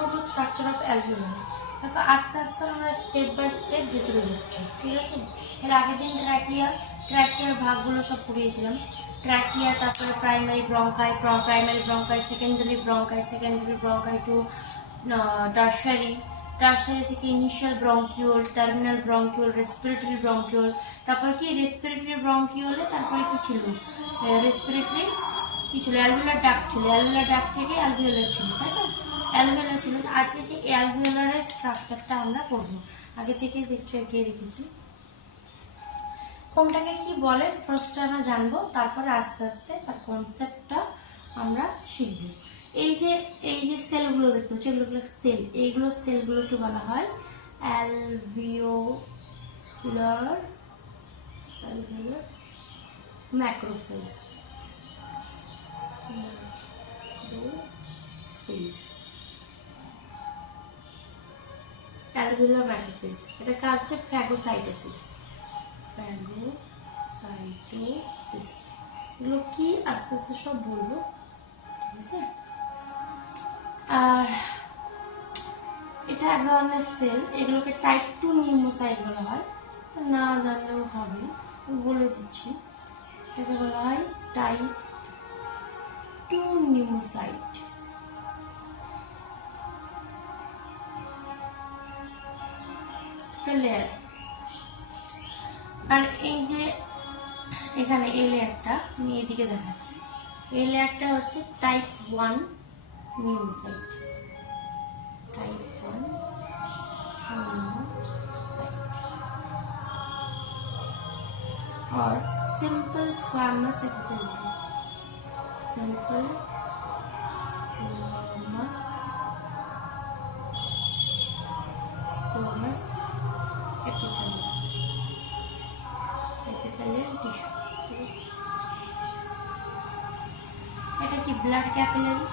করবো structure of alveolar. দেখো আস্তে আস্তে আমরা স্টেপ বাই স্টেপ ভেতরে যাচ্ছি, ঠিক আছে। এর আগের দিন ট্র্যাকিয়ার ভাগগুলো সব পড়িয়েছিলাম। ট্র্যাকিয়া, তারপরে primary bronchi, secondary bronchi to tertiary থেকে initial bronchiole, terminal bronchiole, respiratory bronchiole, তারপর কি রেসপিরেটরি ব্রঙ্কিওলে তারপরে কি ছিল, রেসপিরেটরি কি ছিল, অ্যালভিওলার ডাক্ট ছিল, অ্যালভিওলার ডাক্ট থেকে অ্যালভিওলার ছিল, তাই তো, অ্যালভিওলার ছিল। আজকে সেই অ্যালভিওলারের স্ট্রাকচারটা আমরা করবো। আগে থেকে দেখছো এগিয়ে রেখেছি। কোনটাকে কি বলে ফার্স্ট আমরা জানবো, তারপরে আস্তে আস্তে তার কনসেপ্টটা আমরা শিখবো। এই যে সেলগুলো দেখতে পাচ্ছি, এগুলো সেল, এইগুলো সেলগুলোকে বলা হয় অ্যালভিওলার ম্যাক্রোফেজ। অ্যালভিওলার ম্যাক্রোফেজ, এটা কাজ হচ্ছে ফ্যাগোসাইটোসিস। এগুলো কি আস্তে আস্তে সব বলবো, ঠিক আছে। আর এটা এক ধরনের সেল, এগুলোকে টাইপ 2 নিউমোসাইট বলা হয়। না জানলেও হবে, বলে দিচ্ছি। এটাকে বলা হয় টাইপ 2 নিউমোসাইট। লেয়ার। আর এই যে এখানে এই লেয়ারটা আমি এদিকে দেখাচ্ছি, এই লেয়ারটা হচ্ছে টাইপ 1 নিউমোসাইট। টাইপ 1 নিউমোসাইট और simple squamous epithelium. Simple squamous epithelial tissue। এটা কি ব্লাড ক্যাপিলারি,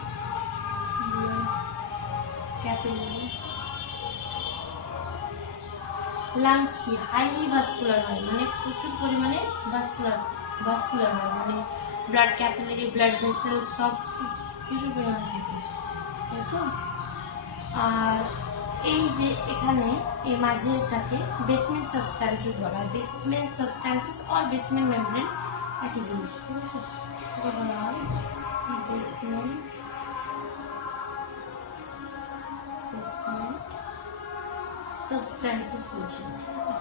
লাংস কি হাইলি ভাস্কুলার হয়, মানে প্রচুর পরিমাণে ভাস্কুলার হয়, মানে ব্লাড ক্যাপিলারি, ব্লাড ভেসেল সব কিছু পরিমাণে থাকে, তাই তো। আর এই যে এখানে এই মাঝেটাকে বেসমেন্ট সাবস্ট্যান্সেস বলা হয়। বেসমেন্ট সাবস্ট্যান্সেস আর বেসমেন্ট মেমব্রেন একই জিনিস, ঠিক আছে। এটা বলা হয় বেসমেন্ট সাবস্ট্যান্সেস বলছি, ঠিক আছে।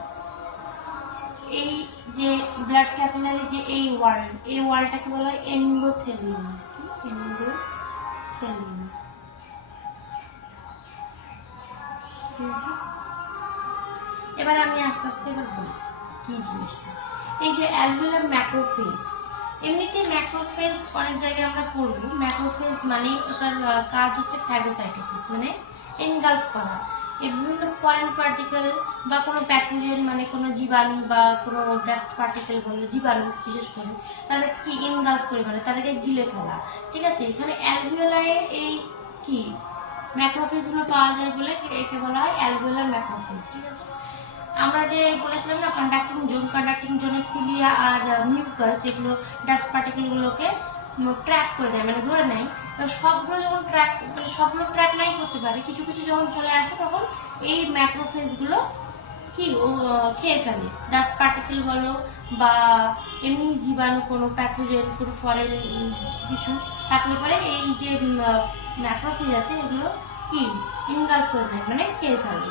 এই যে ব্লাড ক্যাপিলারি যে এই ওয়ালটাকে বলা হয় এন্ডোথেলিয়াম। এবার আমি আস্তে আস্তে এবার বলি কি জিনিসটা। এই যে অ্যালভিওলার ম্যাক্রোফেজ, এমনিতে ম্যাক্রোফেজ অনেক জায়গায় আমরা পড়ব। ম্যাক্রোফেজ মানে ওটার কাজ হচ্ছে ফ্যাগোসাইটোসিস, মানে এনগালফ করা। এই বিভিন্ন ফরেন পার্টিকেল বা কোনো প্যাথোজেন, মানে কোনো জীবাণু বা কোনো ডাস্ট পার্টিকেল বলে, জীবাণু বিশেষ করে, তাদেরকে কি এনগালফ করে, মানে তাদেরকে গিলে ফেলা, ঠিক আছে। এখানে অ্যালভিওলারে এই কি ম্যাক্রোফেজগুলো পাওয়া যায় বলে একে বলা হয় অ্যালভিওলার ম্যাক্রোফেজ, ঠিক আছে। আমরা যে বলেছিলাম না কন্ডাক্টিং জোনে সিলিয়া আর মিউকাস, যেগুলো ডাস্ট পার্টিকেলগুলোকে ট্র্যাক করে নেয়, মানে ধরে নেয়। সবগুলো যখন সবগুলো ট্র্যাক নাই করতে পারে, কিছু কিছু যখন চলে আসে তখন এই ম্যাক্রোফেজগুলো কি খেয়ে ফেলে। ডাস্ট পার্টিকেল বলো বা এমনি জীবাণু, কোনো প্যাথোজেন, কোনো ফরেন কিছু থাকলে পরে এই যে ম্যাক্রোফেজ আছে এগুলো কি ইনগালফ করে নেয়, মানে খেয়ে ফেলে,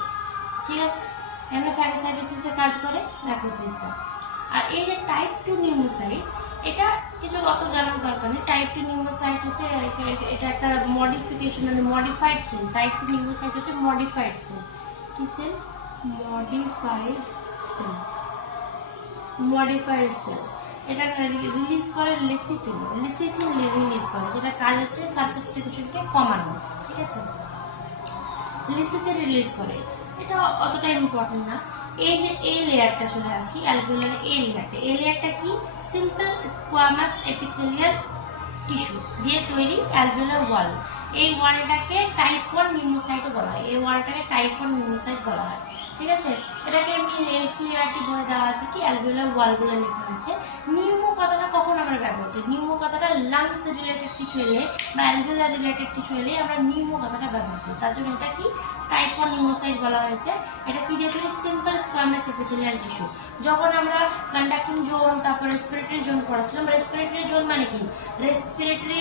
ঠিক আছে। এখানে ফ্যাগোসাইটোসিসের কাজ করে ম্যাক্রোফেজটা। আর এই যে টাইপ 2 নিউমোসাইট, এটা কিছু অত জানার দরকার নেই। টাইপ 2 নিউমোসাইট হচ্ছে এটা একটা মডিফিকেশন, মানে মডিফাইড সেল। টাইপ 2 নিউমোসাইট হচ্ছে মডিফাইড সেল। কি সেল? Modified cell. এটা রিলিজ করে লিসিথিন রিলিজ করে, যেটা কাজ হচ্ছে সারফেস টেনশনকে কমানো, ঠিক আছে। লিসিথিন রিলিজ করে, এটা অতটা ইম্পর্টেন্ট না। এই যে এই লেয়ারটা চলে আসি অ্যালভিওলার, এই লেয়ারটা কি সিম্পল স্কোয়ামাস এপিথেলিয়াল টিস্যু দিয়ে তৈরি অ্যালভিওলার ওয়াল। এই ওয়ালটাকে টাইপ 1 নিউমোসাইট বলা হয়। ঠিক আছে, এটাকে এমনি এনসিইআরটি বলে দেওয়া আছে কি অ্যালভিওলার ওয়াল বলে লেখা আছে। নিউমো কথাটা কখন আমরা ব্যবহার করি? নিউমো কথাটা লাংস রিলেটেড কিছু এলে বা অ্যালভিওলার রিলেটেড কিছু এলে আমরা নিউমো কথাটা ব্যবহার করি। তার জন্য এটা কি টাইপ 1 নিউমোসাইট বলা হয়েছে। এটা কি দিয়ে তৈরি? Simple squamous epithelial tissue. যখন আমরা কন্ডাক্টিং জোন তারপর রেসপিরেটরি জোন পড়াচ্ছিলাম, রেসপিরেটরি জোন মানে কি? রেসপিরেটরি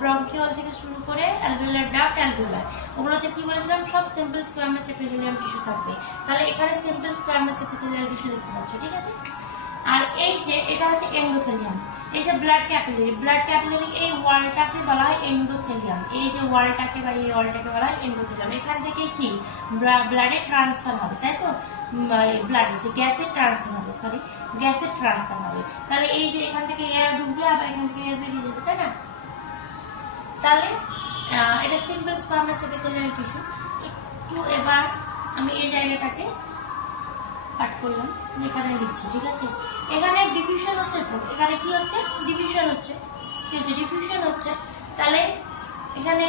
ব্রঙ্কিওল থেকে শুরু করে অ্যালভিওলার ডাক্ট, অ্যালভিওলার, ওগুলোতে কি বলেছিলাম? সব সিম্পল স্কোয়ামাস এপিথেলিয়াল টিস্যু থাকবে। তাহলে এখানে সিম্পল স্কোয়ামাস এপিথেলিয়াল টিস্যু দেখতে পাচ্ছ, ঠিক আছে। আর এই যে এটা হচ্ছে এন্ডোথেলিয়াম, এই যে ব্লাড ক্যাপিলারি, এই ওয়ালটাকে বলা হয় এন্ডোথেলিয়াম। এই যে ওয়ালটাকে বা এই ওয়ালটাকে বলা হয় এন্ডোথেলিয়াম। এখান থেকে কি ব্লাডে ট্রান্সফার হবে, তাই তো? ব্লাড হচ্ছে গ্যাসের ট্রান্সফার হবে, গ্যাসের ট্রান্সফার হবে। তাহলে এই যে এখান থেকে এয়ার ঢুকবে আবার এখান থেকে এয়ার বেরিয়ে যাবে, তাই না? তাহলে এটা সিম্পল স্কোয়ামাস এপিথেলিয়াল টিস্যু। একটু এবার আমি এই জায়গাটাকে কাট করলাম, যেখানে লিখছি, ঠিক আছে। এখানে ডিফিউশন হচ্ছে, তো এখানে কি হচ্ছে? ডিফিউশন হচ্ছে। কি হচ্ছে? ডিফিউশন হচ্ছে। তাহলে এখানে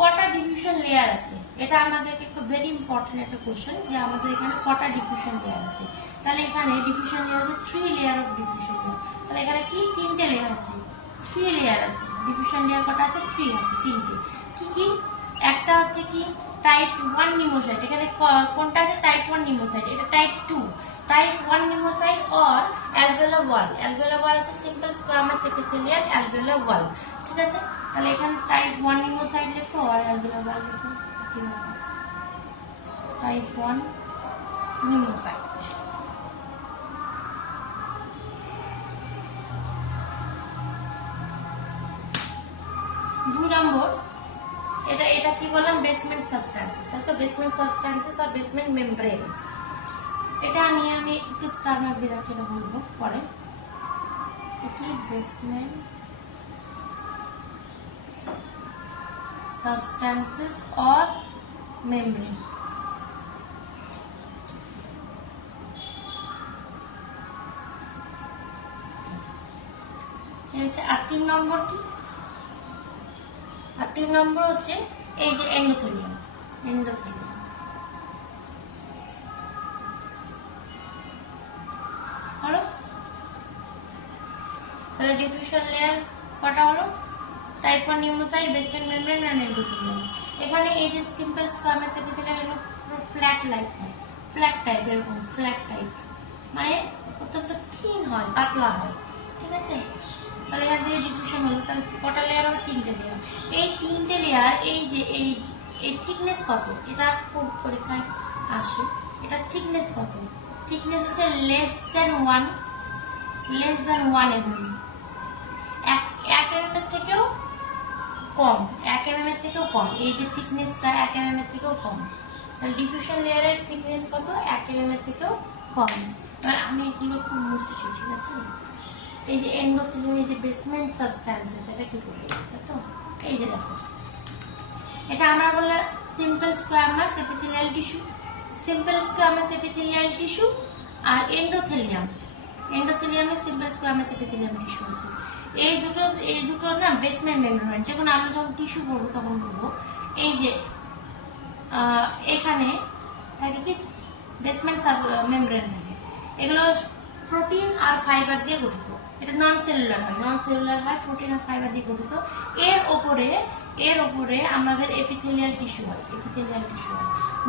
কটা ডিফিউশন লেয়ার আছে? এটা আমাদেরকে একটু ভেরি ইম্পর্টেন্ট একটা কোশ্চেন, যে আমাদের এখানে কটা ডিফিউশন লেয়ার আছে। তাহলে এখানে ডিফিউশন লেয়ার আছে 3 লেয়ার অফ ডিফিউশন লেয়ার। তাহলে এখানে কি 3টে লেয়ার আছে, 3 লেয়ার আছে। ডিফিউশন লেয়ার কটা আছে? 3 আছে, 3টে। কি কি? একটা হচ্ছে কি টাইপ 1 নিউমোসাইট। এখানে কোনটা আছে? Type 1 pneumocyte. এটা type 2 type 1 pneumocyte or alveolar wall. Alveolar wall আছে simple squamous epithelial alveolar wall, ঠিক আছে। তাহলে এখানে টাইপ 1 নিউমোসাইট লেখো আর অ্যালভিওলার ওয়াল লেখো, টাইপ 1 নিউমোসাইট। দুই নম্বর, এটা কি বললাম? বেসমেন্ট সাবস্ট্যান্সেস, তাই তো? বেসমেন্ট সাবস্ট্যান্সেস আর বেসমেন্ট মেমব্রেন, এটা নিয়ে আমি একটু স্টার মার্ক দিয়ে রাখছি, এটা বলবো পরে। কি বেসমেন্ট সাবস্ট্যান্সেস অর মেমব্রেন। আর 3 নম্বর কি? আর 3 নম্বর হচ্ছে এই যে এন্ডোথেলিয়াম। হলো? তাহলে ডিফিউশন লেয়ার কটা হলো? টাইপ 1 নিউমোসাইট, বেসমেন্ট মেমব্রেন আর এন্ডোথেলিয়াম। এখানে এই যে সিম্পল স্কোয়ামাস এপিথেলিয়াম এগুলো পুরো ফ্ল্যাট লাইক হয়, ফ্ল্যাট টাইপ, এরকম ফ্ল্যাট টাইপ, মানে অত্যন্ত থিন হয়, পাতলা হয়, ঠিক আছে। তাহলে এখান থেকে ডিফিউশন হলো। তাহলে কটা লেয়ার হবে? 3টে লেয়ার। এই 3টে লেয়ার, এই যে এই থিকনেস কত? এটা খুব পরীক্ষায় আসে। এটা থিকনেস কত? থিকনেস হচ্ছে লেস দেন 1 mm। 1 mm এর থেকেও কম, 1 mm এর থেকেও কম। এই যে থিকনেসটা 1 mm এর থেকেও কম। তাহলে ডিফিউশন লেয়ারের থিকনেস কত? 1 mm এর থেকেও কম। এবার আমি এগুলো একটু মুছছি, ঠিক আছে। এই যে এন্ডোথেলিয়াম, এই যে বেসমেন্ট সাবস্ট্যান্সেস, এটা কি করে? তো এই যে দেখো, এটা আমরা বললাম simple squamous epithelial tissue, simple squamous epithelial tissue আর এন্ডোথেলিয়ামে সিম্পল স্কোয়ামাস এপিথেলিয়াল টিস্যু আছে। এই দুটো না বেসমেন্ট মেমব্রেন। যখন আমরা যখন টিস্যু করবো তখন বলবো এই যে এখানে থাকে কি বেসমেন্ট মেমব্রেন থাকে। এগুলো প্রোটিন আর ফাইবার দিয়ে গঠিত। এটা নন সেলুলার হয়, প্রোটিন আর ফাইবার দিয়ে গঠিত। এর ওপরে আমাদের এপিথেলিয়াল টিস্যু হয়।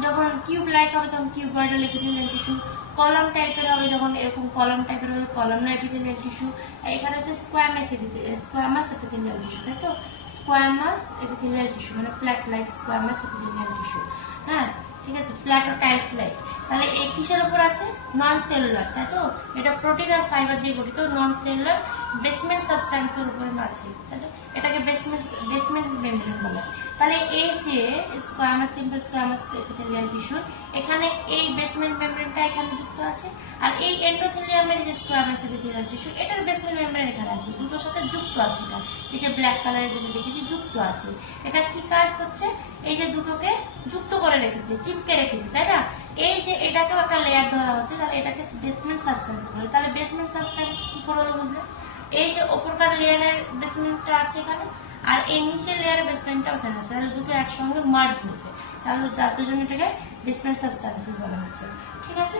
যখন টিউব লাইক হবে তখন টিউবয়েডাল এপিথেলিয়াল টিস্যু, কলাম টাইপের হবে যখন এরকম কলাম টাইপের হবে কলামনার এপিথেলিয়াল টিস্যু। এখানে হচ্ছে স্কোয়ামাস এপিথেলিয়াল টিস্যু, তাই তো? স্কোয়ামাস এপিথেলিয়াল টিস্যু মানে flat like squamous epithelial tissue, হ্যাঁ, ঠিক আছে। ফ্ল্যাট ও টাইলস লাইক। তাহলে এই কিসের উপর আছে? নন সেলুলার, তাই তো? এটা প্রোটিন আর ফাইবার দিয়ে গঠিত, নন সেলুলার বেসমেন্ট সাবস্ট্যান্সের উপরে আছে, ঠিক আছে। এটাকে বেসমেন্ট মেমব্রেন বলা হয়। তাহলে এই যে সিম্পল স্কোয়ামাস এপিথেলিয়াল টিস্যু, এখানে এই বেসমেন্ট মেমব্রেনটা এখানে যুক্ত আছে। আর এই এন্ডোথেলিয়ামের যে স্কোয়ামাস এপিথেলিয়াল টিস্যু, এটার বেসমেন্ট মেমব্রেন এখানে আছে, দুটোর সাথে যুক্ত আছে। এটা এই যে ব্ল্যাক কালারে যেটা দেখেছি যুক্ত আছে। এটা কি কাজ করছে? এই যে দুটোকে যুক্ত করে রেখেছে, চিপকে রেখেছে, তাই না? এই যে এটাকেও একটা লেয়ার ধরা হচ্ছে, তাহলে এটাকে বেসমেন্ট সাবস্ট্যান্স বলে। তাহলে বেসমেন্ট সাবস্ট্যান্স কি করে হলো বুঝলে? এই যে ওপরকার লেয়ারের বেসমেন্টটা আছে এখানে, আর এই নিচের লেয়ারের বেসমেন্টটা ওখানে আছে, তাহলে দুটো একসঙ্গে মার্জ হয়েছে। তাহলে যার জন্য এটাকে বেসমেন্ট সাবস্টান্সেস বলা হচ্ছে, ঠিক আছে।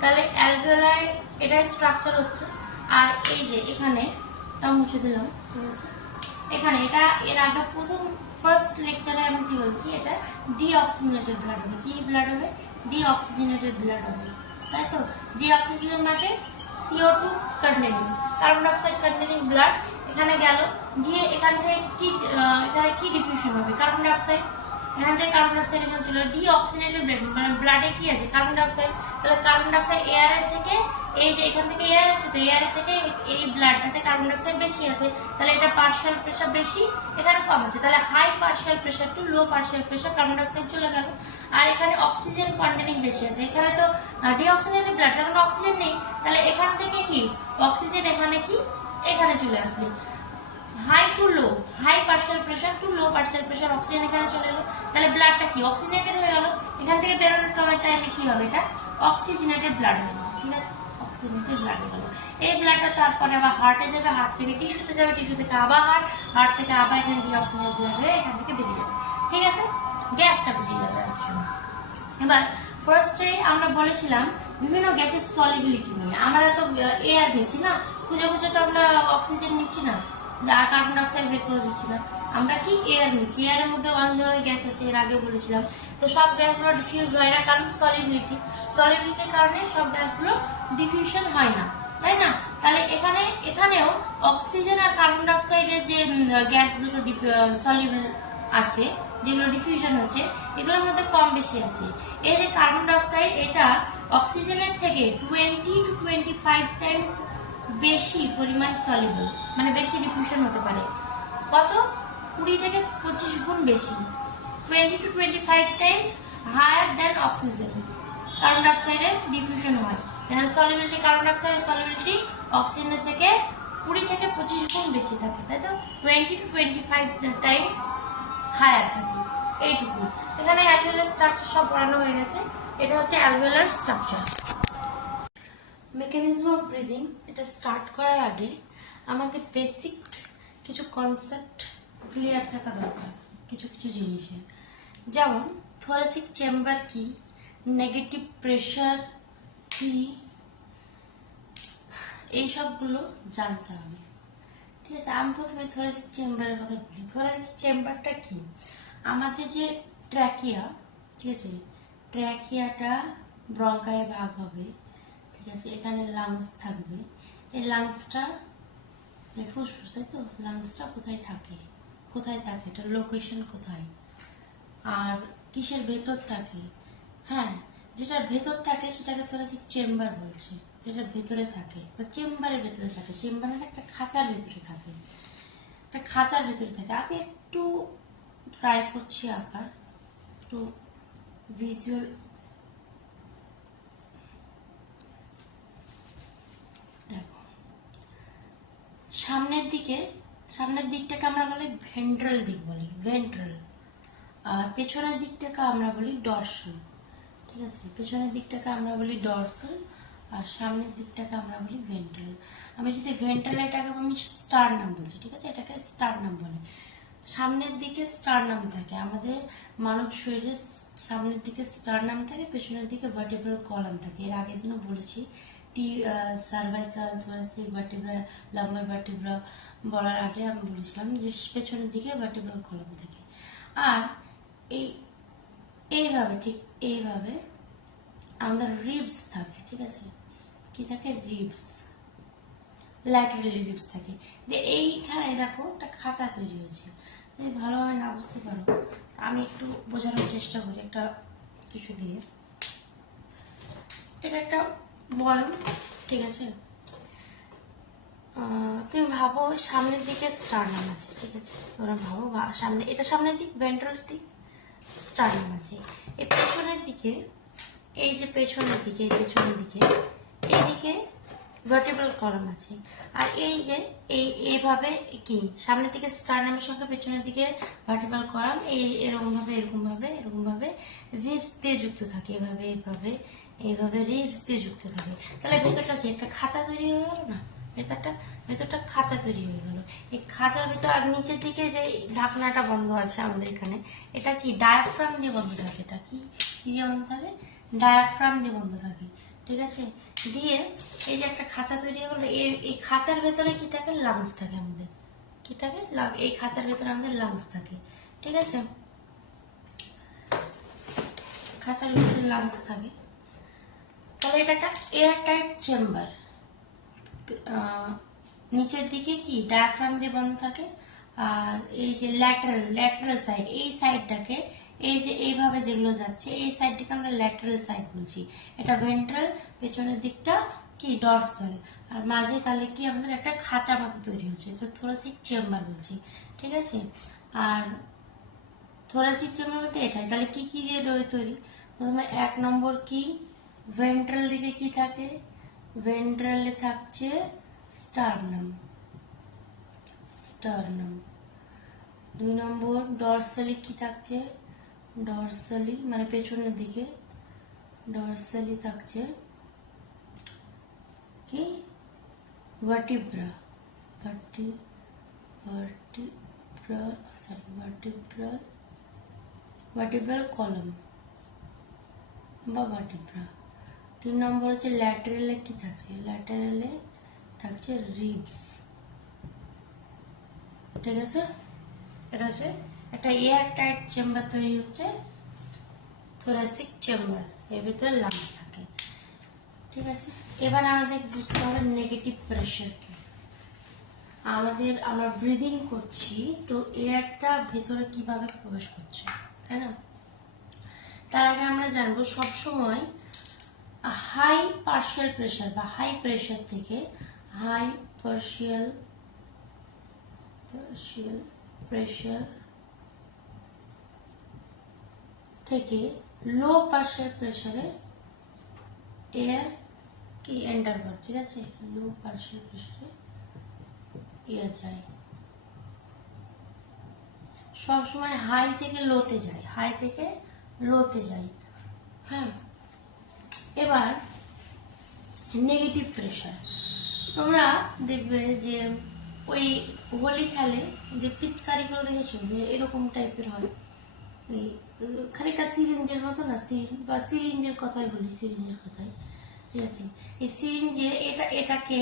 তাহলে অ্যালভিওলাই এটার স্ট্রাকচার হচ্ছে। আর এই যে এখানে মুছে দিলাম, ঠিক আছে। এখানে এটা এর আগে ফার্স্ট লেকচারে আমি কি বলছি, এটা ডিঅক্সিজেনেটেড ব্লাড হবে। কি ব্লাড হবে? ডিঅক্সিজেনেটেড ব্লাড হবে, তাই তো। ডিঅক্সিজেন মানে CO2 containing, carbon dioxide containing blood এখানে গেল, গিয়ে এখান থেকে কি এখানে কি ডিফিউশন হবে? কার্বন ডাইঅক্সাইড, এখান থেকে কার্বন ডাইঅক্সাইড এখানে চলে ডিঅক্সিজেনেটেড ব্লাড, মানে ব্লাডে কি আছে? Carbon dioxide. তাহলে কার্বন ডাইঅক্সাইড এয়ারের থেকে, এই যে এখান থেকে এয়ার আছে, তো এয়ারের থেকে এই ব্লাডটাতে কার্বন ডাইঅক্সাইড বেশি আছে, তাহলে এটা পার্শিয়াল প্রেসার বেশি, এখানে কম আছে, তাহলে high partial pressure to low partial pressure, carbon dioxide চলে গেল। আর এখানে অক্সিজেন কন্টেনিং বেশি আছে, এখানে তো ডিঅক্সিজেনেটেড ব্লাড, কারণ অক্সিজেন নেই, তাহলে এখান থেকে কি অক্সিজেন এখানে কি এখানে চলে আসবে। High to low, high partial pressure to low partial pressure, oxygen এখানে চলে এলো, তাহলে ব্লাডটা কি অক্সিজেনেটেড হয়ে গেল। এখান থেকে বেরোনোর টাইমে কি হবে? এটা অক্সিজেনেটেড ব্লাড হয়ে যাবে, ঠিক আছে। অক্সিজেনেটেড ব্লাড হয়ে গেল। এই ব্লাডটা তারপরে আবার হার্টে যাবে, হার্ট থেকে টিস্যুতে যাবে, টিস্যু থেকে আবার হার্ট, হার্ট থেকে আবার এখানে ডিঅক্সিজেনেটেড ব্লাড হয়ে এখান থেকে বেরিয়ে যাবে, ঠিক আছে। গ্যাসটা বেরিয়ে যাবে একসময়। এবার ফার্স্টে আমরা বলেছিলাম বিভিন্ন গ্যাসের সলিবিলিটি নিয়ে। আমরা তো এয়ার নিচ্ছি না, খুঁজে খুঁজে তো আমরা অক্সিজেন নিচ্ছি না, আর কার্বন ডাইঅক্সাইড বের করে দিচ্ছি না, আমরা কি এয়ার নিচ্ছি। এয়ারের মধ্যে অনেক ধরনের গ্যাস আছে, এর আগে বলেছিলাম। তো সব গ্যাসগুলো ডিফিউজ হয় না, কারণ সলিবিলিটির কারণে সব গ্যাসগুলো ডিফিউশন হয় না, তাই না। তাহলে এখানেও অক্সিজেন আর কার্বন ডাইঅক্সাইডের যে গ্যাস দুটো সলিবল আছে, যেগুলো ডিফিউশন হচ্ছে, এগুলোর মধ্যে কম বেশি আছে। এই যে কার্বন ডাইঅক্সাইড, এটা অক্সিজেনের থেকে 20 to 25 টাইমস বেশি পরিমাণ সলিবল, মানে বেশি ডিফিউশন হতে পারে। কত? 20 থেকে 25 গুণ বেশি, 20 to 25 times higher than oxygen carbon ডাইঅক্সাইডের ডিফিউশন হয়। এখানে সলিবিলিটি, কার্বন ডাইঅক্সাইডের সলিবিলিটি অক্সিজেনের থেকে 20 থেকে 25 গুণ বেশি থাকে, তাই তো। 20 to 25 টাইমস হায়ার থাকে, এইটুকু। এখানে অ্যালভিওলার স্ট্রাকচার সব পড়ানো হয়ে গেছে। এটা হচ্ছে alveolar structure. Mechanism of breathing, এটা স্টার্ট করার আগে আমাদের বেসিক কিছু কনসেপ্ট ক্লিয়ার থাকা দরকার, কিছু কিছু জিনিসের। যেমন থোরাসিক চেম্বার কি, নেগেটিভ প্রেশার কি, এই সবগুলো জানতে হবে, ঠিক আছে। আমি প্রথমে থোরাসিক চেম্বারের কথা বলি। থোরাসিক চেম্বারটা কি? আমাদের যে ট্র্যাকিয়া, ঠিক আছে, ট্র্যাকিয়াটা ব্রঙ্কায়ে ভাগ হবে, ঠিক আছে। এখানে লাংস থাকবে, এই লাংসটা ফুসফুস, তাই তো। লাংসটা কোথায় থাকে, এটার লোকেশন কোথায়, আর কিসের ভেতর থাকে? হ্যাঁ, যেটার ভেতর থাকে সেটাকে থোরাসিক চেম্বার বলছে, যেটা ভেতরে থাকে, চেম্বারের ভেতরে থাকে। চেম্বারের একটা খাঁচার ভেতরে থাকে, একটা খাঁচার ভেতরে থাকে। আমি একটু ট্রাই করছি আঁকার, একটু ভিজুয়াল। দেখো, সামনের দিকটাকে আমরা বলি ভেন্ট্রাল দিক বলি, ভেন্ট্রাল। আর পেছনের দিকটাকে আমরা বলি ডরসাল, ঠিক আছে। পেছনের দিকটাকে আমরা বলি ডরসাল, আর সামনের দিকটাকে আমরা বলি ভেন্ট্রাল। আমি যদি ভেন্ট্রাল, এটাকে আমি স্টার নাম বলছি, ঠিক আছে, এটাকে স্টার নাম বলে। সামনের দিকে স্টার নাম থাকে, আমাদের মানব শরীরের সামনের দিকে স্টার নাম থাকে, পেছনের দিকে ভার্টিব্রাল কলাম থাকে। এর আগের দিনও বলেছি, cervical, thoracic, vertebra, lumber vertebra বলার আগে আমি বলেছিলাম যে পেছনের দিকে ভার্টিব্রাল কলাম থাকে। আর এইভাবে, ঠিক এইভাবে আমাদের রিবস থাকে, ঠিক আছে। কি থাকে? রিবস, ল্যাটারালি রিবস থাকে। এইখানে দেখো একটা খাঁচা তৈরি হয়েছে। যদি ভালোভাবে না বুঝতে পারো, আমি একটু বোঝানোর চেষ্টা করি একটা কিছু দিয়ে। এটা একটা বয়ম, ঠিক আছে। তুমি ভাবো সামনের দিকে স্টারনাম আছে, ঠিক আছে। তোমরা ভাবো সামনে, এটা সামনের দিক, ভেন্ট্রাল দিক, স্টারনাম আছে। এই পেছনের দিকে, এই যে পেছনের দিকে, এইদিকে ভার্টিব্রাল কলাম আছে। আর এই যে এইভাবে কি সামনের দিকে স্টারনামের সঙ্গে পেছনের দিকে ভার্টিব্রাল কলাম এরকম ভাবে রিবস দিয়ে যুক্ত থাকে, এইভাবে রিবস দিয়ে যুক্ত থাকে। তাহলে ভেতরটা কি একটা খাঁচা তৈরি হয়ে গেল না? ভেতরটা খাঁচা তৈরি হয়ে গেল। এই খাঁচার ভেতর আর নিচের দিকে যে ঢাকনাটা বন্ধ আছে আমাদের এখানে, এটা কি ডায়াফ্রাম দিয়ে বন্ধ থাকে। এটা কি দিয়ে বন্ধ থাকে? ডায়াফ্রাম দিয়ে বন্ধ থাকে, ঠিক আছে। দিয়ে এই যে একটা খাঁচা তৈরি হয়ে গেলো, এই খাঁচার ভেতরে কি থাকে? লাংস থাকে আমাদের। কি থাকে? এই খাঁচার ভেতরে আমাদের লাংস থাকে, ঠিক আছে। খাঁচার ভিতরে লাংস থাকে। তাহলে এটা একটা এয়ার টাইট চেম্বার। নিচের দিকে কি ডায়াফ্রাম দিয়ে বন্ধ থাকে, আর এই যে ল্যাটারাল সাইড, এই সাইডটাকে এই যে এইভাবে যেগুলো যাচ্ছে এই সাইডটাকে আমরা ল্যাটারাল সাইড বলছি। এটা ভেন্ট্রাল, পেছনের দিকটা কি ডরসাল, আর মাঝে তাহলে কি আমাদের একটা খাঁচা মতো তৈরি হচ্ছে, তো থোরাসিক চেম্বার বলছি, ঠিক আছে। আর থোরাসিক চেম্বার বলতে এটাই। তাহলে কি কি দিয়ে তৈরি? প্রথমে 1 নম্বর কি ভেন্ট্রাল দিকে কি থাকে? ভেন্ট্রালে থাকছে স্টারনাম। 2 নম্বর ডরসালি কি থাকছে? ডরসালি মানে পেছনের দিকে, ডরসালি থাকছে কি ভার্টিব্রা, ভার্টিব্রাল কলাম বা ভার্টিব্রা। 3 নম্বর হচ্ছে ল্যাটারালে কি থাকছে? ল্যাটারালে থাকছে রিবস, ঠিক আছে। এটা হচ্ছে একটা এয়ার টাইট চেম্বার তৈরি হচ্ছে, থোরাসিক চেম্বার, এর ভিতরে লাংস থাকে, ঠিক আছে। এবার আমাদের বুঝতে হবে নেগেটিভ প্রেশার কি। আমরা ব্রিদিং করছি, তো এয়ারটা ভেতরে কিভাবে প্রবেশ করছে, তাই না? তার আগে আমরা জানবো সবসময় হাই পার্শিয়াল প্রেশার বা হাই প্রেশার থেকে হাই পার্শিয়াল প্রেশার থেকে লো পার্শিয়াল প্রেশারে এয়ার কি এন্টার করে, ঠিক আছে। লো পার্শিয়াল প্রেশারে এয়ার যায়, সবসময় হাই থেকে লোতে যায়, হাই থেকে লোতে যায়, হ্যাঁ। এবার নেগেটিভ প্রেশার, তোমরা দেখবে যে ওই হোলি খেলে যে পিচকারিগুলো দেখেছো, যে এরকম টাইপের হয়, ওই খানিকটা সিরিঞ্জের মতো না, বা সিরিঞ্জের কথাই বলি, সিরিঞ্জের কথাই, ঠিক আছে। এই সিরিঞ্জে এটাকে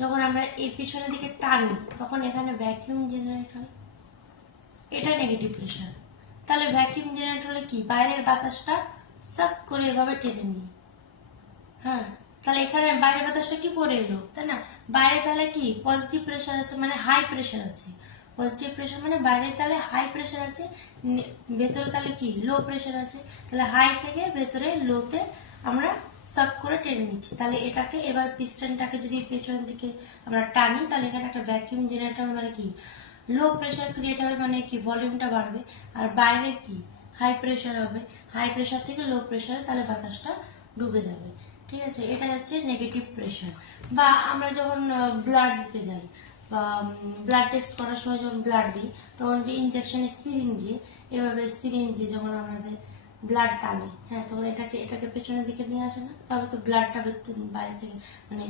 যখন আমরা এই পিছনের দিকে টানি, তখন এখানে ভ্যাকিউম জেনারেট হয়, এটা নেগেটিভ প্রেশার। তাহলে ভ্যাকিউম জেনারেট হলে কি বাইরের বাতাসটা সাক করে এভাবে টেনে নিই, হ্যাঁ। তাহলে এখানে বাইরের বাতাসটা কি করে এলো, তাই না? বাইরে তাহলে কি পজিটিভ প্রেশার আছে, মানে হাই প্রেশার আছে। পজিটিভ প্রেশার মানে বাইরে তাহলে হাই প্রেশার আছে, ভেতরে তাহলে কি লো প্রেশার আছে। তাহলে হাই থেকে ভেতরে লোতে আমরা সাক করে টেনে নিচ্ছি। তাহলে এটাকে এবার পিস্টনটাকে যদি পেছনের দিকে আমরা টানি, তাহলে এখানে একটা ভ্যাকিউম জেনারেট হবে, মানে কি লো প্রেশার ক্রিয়েট হবে, মানে কি ভলিউমটা বাড়বে। আর বাইরে কি হাই প্রেশার হবে, হাই প্রেশার থেকে লো প্রেশারে তাহলে বাতাসটা ঢুকে যাবে, ঠিক আছে। এটা হচ্ছে নেগেটিভ প্রেশার। বা আমরা যখন ব্লাড দিতে যাই বা ব্লাড টেস্ট করার সময় যখন ব্লাড দিই, তখন যে ইনজেকশনের সিরিঞ্জে, এভাবে সিরিঞ্জে যখন আমাদের ব্লাড টানে, হ্যাঁ, তখন এটাকে পেছনের দিকে নিয়ে আসে না, তবে তো ব্লাডটা বাইরে থেকে মানে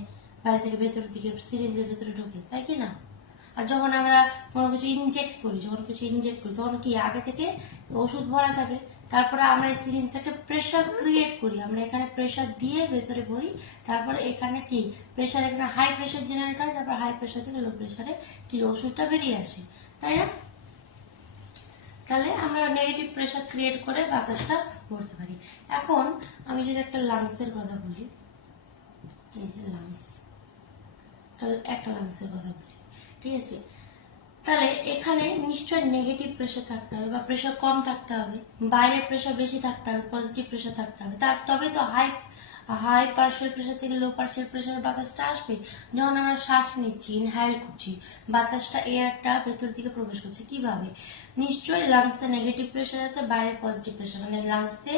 বাইরে থেকে ভেতরের দিকে সিরিঞ্জের ভেতরে ঢোকে, তাই কি না? আর যখন আমরা কোনো কিছু ইনজেক্ট করি, তখন কি আগে থেকে ওষুধ ভরা থাকে, তারপরে আমরা এই সিরিঞ্জটাকে প্রেশার ক্রিয়েট করি, আমরা এখানে প্রেশার দিয়ে ভেতরে ভরি, তারপরে এখানে কি প্রেশার, এখানে হাই প্রেশার জেনারেট হয়, তারপর হাই প্রেশার থেকে লো প্রেশারে কি ওষুধটা বেরিয়ে আসে, তাই না? তাহলে আমরা নেগেটিভ প্রেশার ক্রিয়েট করে বাতাসটা ভরতে পারি। এখন আমি যদি একটা লাংসের কথা বলি, এই যে লাংস, একটা লাংসের কথা বলি, ঠিক আছে। তাহলে এখানে নিশ্চয় নেগেটিভ প্রেশার থাকতে হবে বা প্রেশার কম থাকতে হবে, বাইরের প্রেশার বেশি থাকতে হবে, পজিটিভ প্রেশার থাকতে হবে, তবে তো হাই পার্শিয়াল প্রেশার থেকে লো পার্শিয়াল প্রেশার বাতাসটা আসবে। যখন আমরা শ্বাস নিচ্ছি, ইনহেল করছি, বাতাসটা এয়ারটা ভেতর দিকে প্রবেশ করছে কিভাবে? নিশ্চয়ই লাংসে নেগেটিভ প্রেশার আছে, বাইরে পজিটিভ প্রেশার, মানে লাংসে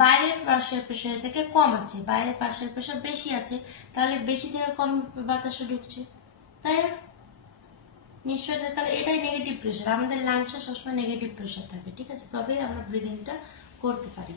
বাইরের পার্শিয়াল প্রেশার থেকে কম আছে, বাইরের পার্শিয়াল প্রেশার বেশি আছে, তাহলে বেশি থেকে কম বাতাসটা ঢুকছে, তাই না? নিশ্চয়। তাহলে এটাই নেগেটিভ প্রেশার, আমাদের লাংসে সবসময় নেগেটিভ প্রেশার থাকে, ঠিক আছে, তবেই আমরা ব্রিদিংটা করতে পারি।